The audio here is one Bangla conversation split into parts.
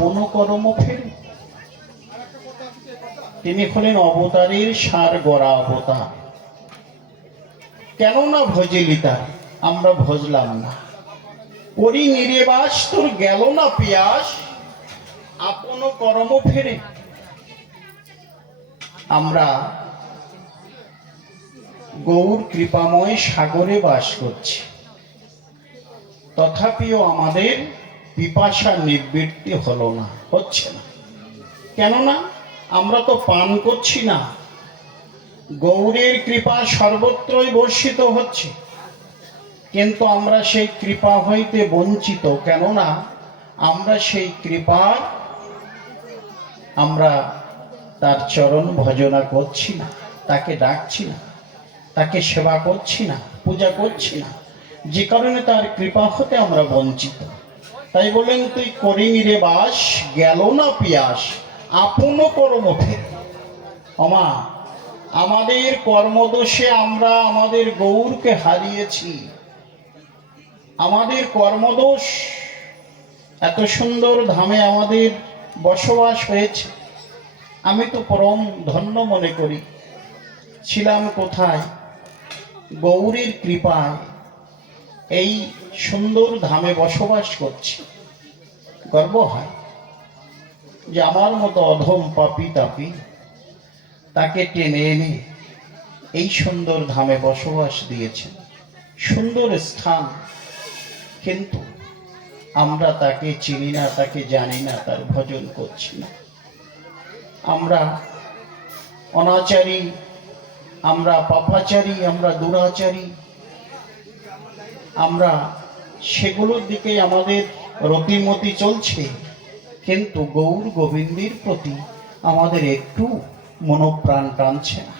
আপন কর্ম ফেরে। তিনি হলেন অবতারের সার গড়া অবতার। কেননা ভজলি তার, আমরা ভজলাম না। করি নিরেবাস তোর গেল না পিয়াস, আপন কর্ম ফেরে। আমরা গৌর কৃপাময় সাগরে বাস করছি, তথাপিও আমাদের পিপাসা নিবৃত্তি হলো না, হচ্ছে না। কেননা আমরা তো পান করছি না। গৌরের কৃপা সর্বত্রই বর্ষিত হচ্ছে, কিন্তু আমরা সেই কৃপা হইতে বঞ্চিত। কেননা আমরা সেই কৃপা আমরা তার চরণ ভজনা করছি না, তাকে ডাকছি না, তাকে সেবা করছি না, পূজা করছি না, যে কারণে তার কৃপা হতে আমরা বঞ্চিত। তাই বলেন তুই করিনি রে বাস, গেল না পিয়াস, আপন কর্ম ফেরে। আমা আমাদের কর্মদোষে আমরা আমাদের গৌরকে হারিয়েছি। আমাদের কর্মদোষ, এত সুন্দর ধামে আমাদের বসবাস হয়েছে। আমি তো পরম ধন্য মনে করি। ছিলাম কোথায়? গৌরীর কৃপায় এই সুন্দর ধামে বসবাস করছি। গর্ব হয় যে আমার মতো অধম পাপী তাপী তাকে টেনে এনে এই সুন্দর ধামে বসবাস দিয়েছেন। সুন্দর স্থান, কিন্তু আমরা তাকে চিনি না, তাকে জানি না, তার ভজন করছি না। আমরা অনাচারী, আমরা পাপাচারী, আমরা দুরাচারী। আমরা সেগুলোর দিকে আমাদের রতিমতি চলছে, কিন্তু গৌর গোবিন্দের প্রতি আমাদের একটু মনোপ্রাণ টানছে না।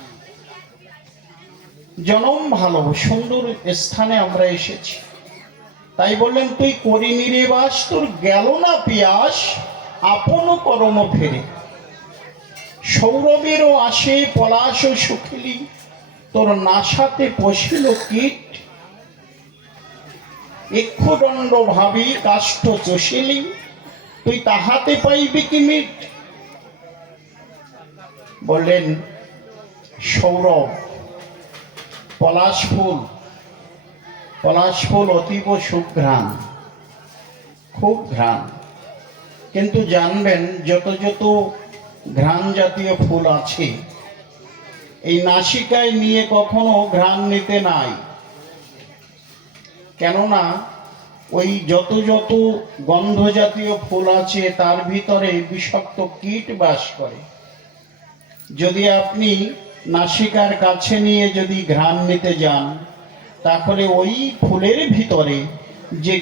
জনম ভালো, সুন্দর স্থানে আমরা এসেছি। তাই বললেন তুই করিনি রে বাস, তোর গেল না পিয়াস, আপন কর্ম ফেরে। সৌরভেরও আসে পলাশ সুখিলি, তোর নাসাতে পশিল কীট। ইক্ষুদণ্ড ভাবি কাষ্ঠ চষিলি, তুই তাহাতে পাইবি কি মিট। বললেন সৌরভ, পলাশ ফুল, পলাশ ফুল অতীব সুঘ্রাণ, খুব ঘ্রাণ। কিন্তু জানবেন যত যত ঘ্রাণ জাতীয় ফুল আছে, এই নাসিকায় নিয়ে কখনো ঘ্রাণ নিতে নাই। কেননা ওই যত যত গন্ধ জাতীয় ফুল আছে তার ভিতরে বিষাক্ত কীট বাস করে। যদি আপনি নাসিকার কাছে নিয়ে যদি ঘ্রাণ নিতে যান, তাহলে ওই ফুলের ভিতরে যে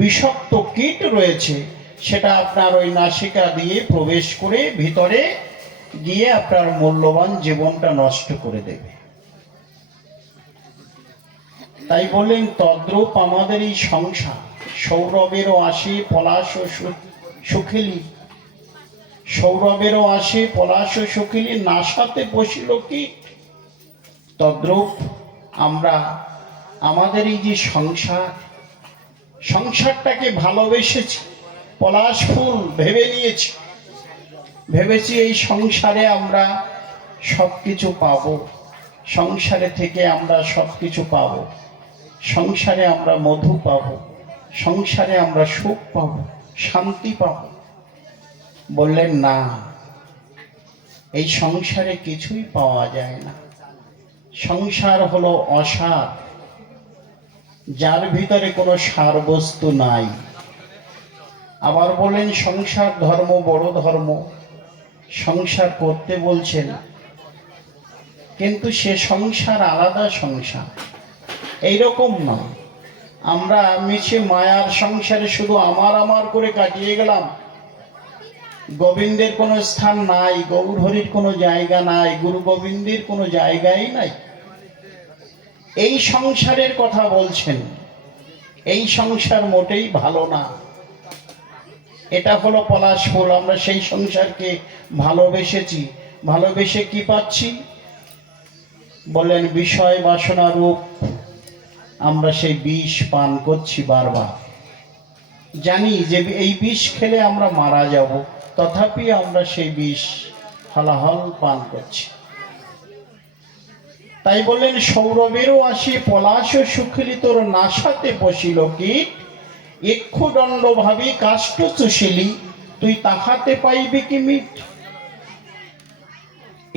বিষাক্ত কীট রয়েছে সেটা আপনার ওই নাসিকা দিয়ে প্রবেশ করে ভিতরে গিয়ে আপনার মূল্যবান জীবনটা নষ্ট করে দেবে। তাই বললেন তদ্রূপ আমাদের এই সংসার। সৌরভেরও আসে পলাশ সুখিলি, সৌরভেরও আসে পলাশ সুখিলি, নাসাতে বসিল কীট। তদ্রূপ আমরা আমাদের এই যে সংসার, সংসারটাকে ভালোবেসেছি, পলাশ ফুল ভেবে নিয়েছি, ভেবেছি এই সংসারে আমরা সব কিছু পাবো, সংসারে থেকে আমরা সব কিছু পাবো, সংসারে আমরা মধু পাবো, সংসারে আমরা সুখ পাবো, শান্তি পাবো। বললেন না, এই সংসারে কিছুই পাওয়া যায় না। সংসার হলো অসার, যার ভিতরে কোনো সার বস্তু নাই। আবার বলেন সংসার ধর্ম বড় ধর্ম, সংসার করতে বলছেন, কিন্তু সে সংসার আলাদা সংসার, এইরকম নয়। আমরা মিছে মায়ার সংসারে শুধু আমার আমার করে কাটিয়ে গেলাম। গোবিন্দের কোনো স্থান নাই, গৌর হরির কোনো জায়গা নাই, গুরু গোবিন্দের কোনো জায়গাই নাই। এই সংসারের কথা বলছেন, এই সংসার মোটেই ভালো না। এটা হলো পলাশ ফুল, আমরা সেই সংসারকে ভালোবেসেছি। ভালোবেসে কি পাচ্ছি? বলেন বিষয় বাসনা রূপ আমরা সেই বিষ পান করছি বারবার। জানি যে এই বিষ খেলে আমরা মারা যাব, তথাপি আমরা সেই বিষ হলাহল পান করছি। তাই বললেন, সৌরভেরও আসি পলাশ সুখিলি তোর নাসাতে পশিল কীট, এক্ষুদণ্ড ভাবি কাষ্ঠ চুষিলি তুই তাহাতে পাইবি কি মিট।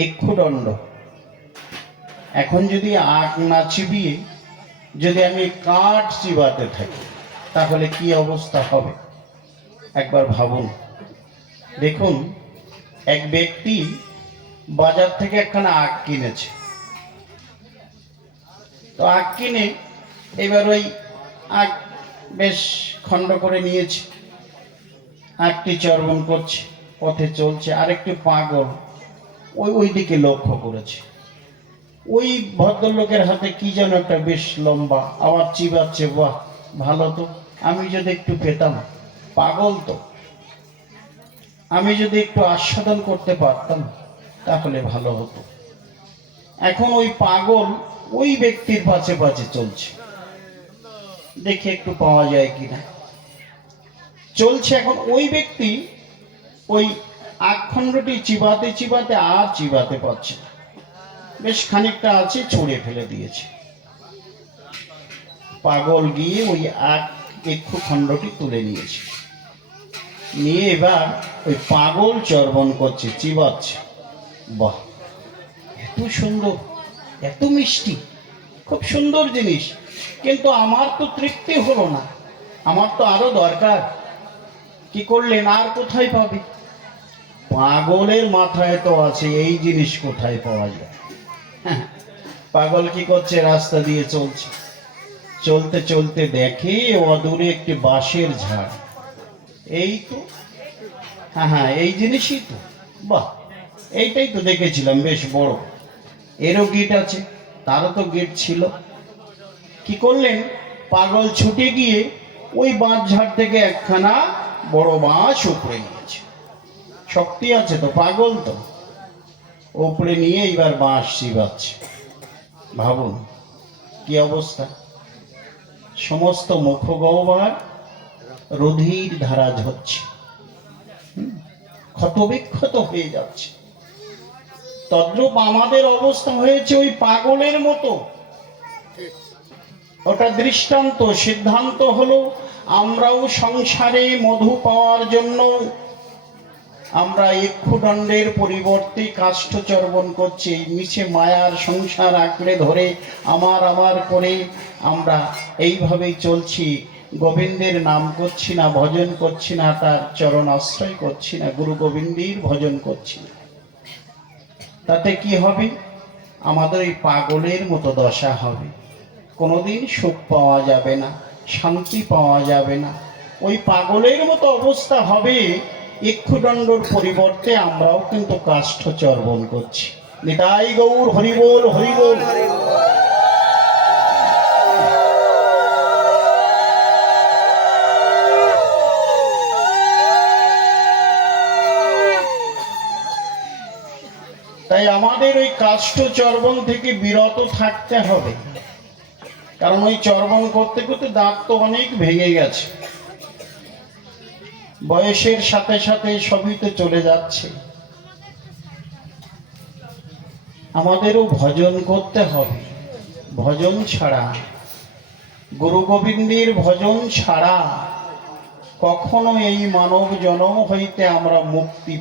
এক্ষুদণ্ড, এখন যদি আগ না চিবিয়ে যদি আমি কাঠ চিবাতে থাকি তাহলে কি অবস্থা হবে একবার ভাবুন। দেখুন, এক ব্যক্তি বাজার থেকে একখানা আগ কিনেছে। তো আগ কিনে এবার ওই আগ বেশ খণ্ড করে নিয়েছে, আগটি চর্বণ করছে, পথে চলছে। আরেকটি পাগল ওই দিকে লক্ষ্য করেছে, ওই ভদ্রলোকের হাতে কি যেন একটা বেশ লম্বা, আবার চিবাচ্ছে। বাহ, ভালো তো, আমি যদি একটু পেতাম। পাগল তো, আমি যদি একটু আস্বাদন করতে পারতাম তাহলে ভালো হতো। এখন ওই পাগল ওই ব্যক্তির পাশে পাশে চলছে, দেখে একটু পাওয়া যায় কিনা চলছে। এখন ওই ব্যক্তি ওই আখণ্ডটি চিবাতে চিবাতে আর চিবাতে পারছে না, বেশ খানিকটা আছে, ছুঁড়ে ফেলে দিয়েছে। পাগল গিয়ে ওই একটু খণ্ডটি তুলে নিয়েছে, নিয়ে এবার ওই পাগল চর্বণ করছে, চিবাচ্ছে। বাহ, এত সুন্দর, এত মিষ্টি, খুব সুন্দর জিনিস, কিন্তু আমার তো তৃপ্তি হলো না, আমার তো আরো দরকার। কি করলেন, আর কোথায় পাবে? পাগলের মাথায় তো আছে এই জিনিস কোথায় পাওয়া যায়। পাগল কি করছে, রাস্তা দিয়ে চলছে, চলতে চলতে দেখে অদূরে একটি বাঁশের ঝাড়। এই তো, হ্যাঁ, এই জিনিসই তো, বাহ, এইটাই তো দেখেছিলাম, বেশ বড়, এরও গেট আছে, তারও তো গেট ছিল। কি করলেন, পাগল ছুটে গিয়ে ওই বাঁশ ঝাড় থেকে একখানা বড় বাঁশ উপড়ে নিয়েছে। শক্তি আছে তো, পাগল তো, উপড়ে নিয়ে এবার বাঁশ চিবাচ্ছে। ভাবুন কি অবস্থা, সমস্ত মুখগহ্বর রুধির ধারা ঝরছে, ক্ষতবিক্ষত হয়ে যাচ্ছে। তদ্রূপ আমাদের অবস্থা হয়েছে ওই পাগলের মতো। ওটা দৃষ্টান্ত, সিদ্ধান্ত হলো আমরাও সংসারে মধু পাওয়ার জন্য আমরা ইক্ষুদণ্ডের পরিবর্তে কাষ্ঠ চর্বণ করছি। মিছে মায়ার সংসার আঁকড়ে ধরে আমার আমার করে আমরা এইভাবেই চলছি। গোবিন্দের নাম করছি না, ভজন করছি না, তার চরণ আশ্রয় করছি না, গুরু গোবিন্দের ভজন করছি না। তাতে কি হবে? আমাদের এই পাগলের মতো দশা হবে, কোনোদিন সুখ পাওয়া যাবে না, শান্তি পাওয়া যাবে না। ওই পাগলের মতো অবস্থা হবে। ইক্ষুদণ্ডর পরিবর্তে আমরাও কিন্তু কাষ্ঠ চর্বণ করছি। নিতাই গৌর হরিবোল, হরিবোল। তাই আমাদের ওই কাষ্ঠ চর্বণ থেকে বিরত থাকতে হবে, কারণ ওই চর্বণ করতে করতে দাঁত তো অনেক ভেঙে গেছে, বয়সের সাথে সাথে সবই তো চলে যাচ্ছে। আমাদেরও ভজন করতে হবে। ভজন ছাড়া, গুরু গোবিন্দের ভজন ছাড়া কখনো এই মানব জনম হইতে আমরা মুক্তি